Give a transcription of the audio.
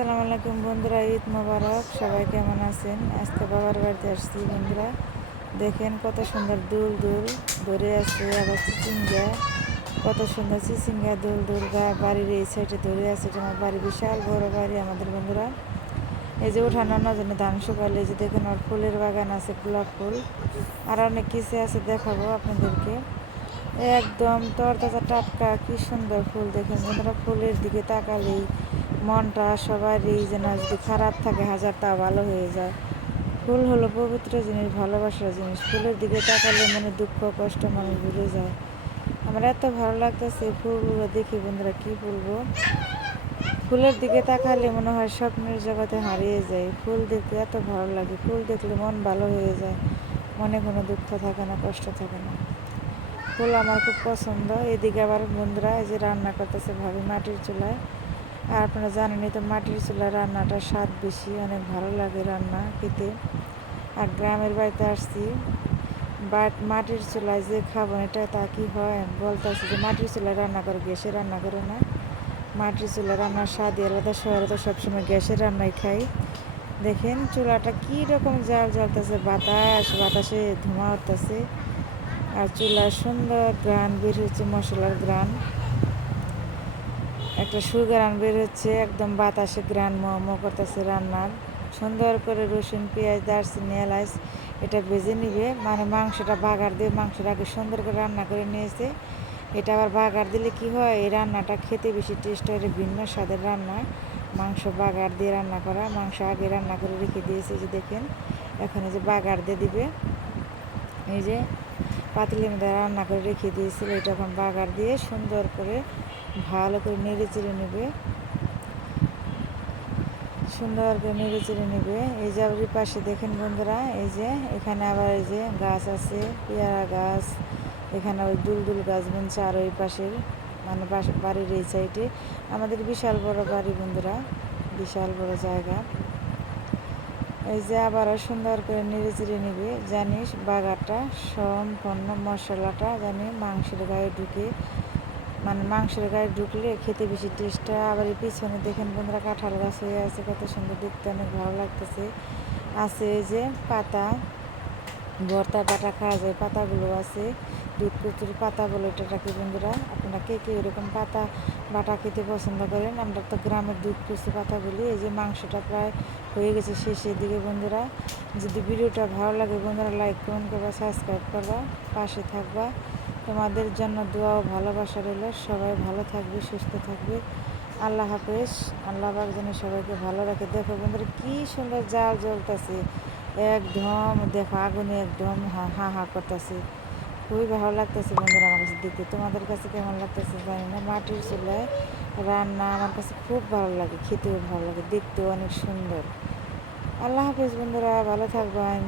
আসসালামু আলাইকুম বন্ধুরা, ঈদ মোবারক। সবাই কেমন আছেন? আজকে বাবার বাড়িতে আসছি বন্ধুরা। দেখেন কত সুন্দর দুল দুল ধরে আছে, আবার চিচিঙ্গা, কত সুন্দর চিচিঙ্গা দুল দুল বাড়ির এই সাইডে ধরে আছে। এটা আমার বাড়ি, বিশাল বড় বাড়ি আমাদের বন্ধুরা। এই যে উঠানোর জন্য ধান শুকালে, এই যে দেখেন আর ফুলের বাগান আছে, গোলাপ ফুল আর অনেক কিছু আছে, দেখাবো আপনাদেরকে। একদম তরতাজা টাটকা, কি সুন্দর ফুল। দেখেন বন্ধুরা, ফুলের দিকে তাকালেই মনটা সবারই যেন যদি খারাপ থাকে হাজার তা ভালো হয়ে যায়। ফুল হলো পবিত্র জিনিস, ভালোবাসার জিনিস। ফুলের দিকে তাকালে মনে দুঃখ কষ্ট মানুষ ভুলে যায়। আমার এত ভালো লাগতেছে ফুলগুলো দেখি বন্ধুরা, কি বলবো। ফুলের দিকে তাকালে মনে হয় স্বপ্নের জগতে হারিয়ে যায়। ফুল দেখতে এত ভালো লাগে, ফুল দেখলে মন ভালো হয়ে যায়, মনে কোনো দুঃখ থাকে না, কষ্ট থাকে না। ফুল আমার খুব পছন্দ। এদিকে আবার বন্ধুরা এই যে রান্না করতেছে ভাবি মাটির চুলায়। আর আপনারা জানেনই তো, মাটির চুলায় রান্নাটা স্বাদ বেশি, অনেক ভালো লাগে রান্না খেতে। আর গ্রামের বাড়িতে আসছি, বাট মাটির চুলায় যে খাবো এটা তা কি হয়, বলতে আসছি যে মাটির চুলায় রান্না করে, গ্যাসে রান্না করে না। মাটির চুলায় রান্নার স্বাদই আলাদা। শহরে তো সবসময় গ্যাসের রান্নাই খাই। দেখেন চুলাটা কী রকম জাল জ্বলতেছে, বাতাসে ধোঁয়া উঠতেছে, আর চুলার সুন্দর গ্রান বের হচ্ছে, মশলার গ্রান, একটা সুগ্রান বের হচ্ছে, একদম বাতাসে গ্রান মো করতেছে রান্নার। সুন্দর করে রসুন পেঁয়াজ দারচিনি এলাচ এটা ভেজে নিবে, মানে মাংসটা বাগার দিয়ে মাংসটা আগে সুন্দর করে রান্না করে নিয়েছে। এটা আবার বাগার দিলে কি হয়, এই রান্নাটা খেতে বেশি টেস্ট হয়। এটা ভিন্ন স্বাদের রান্না, মাংস বাগার দিয়ে রান্না করা। মাংস আগে রান্না করে রেখে দিয়েছে, যে দেখেন এখন এই যে বাগার দিয়ে দিবে। এই যে পাতিলের মধ্যে রান্না করে রেখে দিয়েছিল, এটা এখন বাগার দিয়ে সুন্দর করে ভালো করে নেড়ে চেড়ে নেবে, সুন্দর করে নেড়ে চেড়ে নেবে। এই যে আবার পাশে দেখেন বন্ধুরা, এই যে এখানে আবার এই যে গাছ আছে, পেয়ারা গাছ, এখানে আবার দুলদুল গাছ বুনছে। আর ওই পাশের মানে বাড়ির এই সাইডে আমাদের বিশাল বড় বাড়ি বন্ধুরা, বিশাল বড় জায়গা। এই যে আবারও সুন্দর করে নেড়ে চেড়ে নেবে, জানিস বাগারটা সম্পূর্ণ মশলাটা জানি মাংসের গায়ে ঢুকে, মানে মাংসের গায়ে ঢুকলে খেতে বেশি টেস্ট হয়। আবার এই পিছনে দেখেন বন্ধুরা কাঁঠাল গাছ হয়ে আছে, কত সুন্দর দেখতে, অনেক ভালো লাগতেছে। আছে এই যে পাতা, ভর্তা পাতা খাওয়া যায়, পাতাগুলো আছে, দুধ কচুর পাতা বলে এটাকে বন্ধুরা। আপনারা কে কে এরকম পাতা বাটা খেতে পছন্দ করেন? আমরা তো গ্রামের দুধ কচু পাতা বলি। এই যে মাংসটা প্রায় হয়ে গেছে শেষের দিকে বন্ধুরা। যদি ভিডিওটা ভালো লাগে বন্ধুরা, লাইক কমেন্ট করবা, সাবস্ক্রাইব করবা, পাশে থাকবা। তোমাদের জন্য দোয়া ও ভালোবাসা রইল। সবাই ভালো থাকবে, সুস্থ থাকবে। আল্লাহ হাফেজ। আল্লাহ পাক যেন সবাইকে ভালো রাখে। দেখো বন্ধুরা কি সুন্দর জাল জ্বলতেছে, একদম দেখো আগুনে একদম হা হা হা করতেছে। খুবই ভালো লাগতেছে বন্ধুরা আমার কাছে দেখতে। তোমাদের কাছে কেমন লাগতেছে জানি না। মাটির চুলায় রান্না আমার কাছে খুব ভালো লাগে, খেতেও ভালো লাগে, দেখতেও অনেক সুন্দর। আল্লাহ হাফেজ বন্ধুরা, ভালো থাকবেন।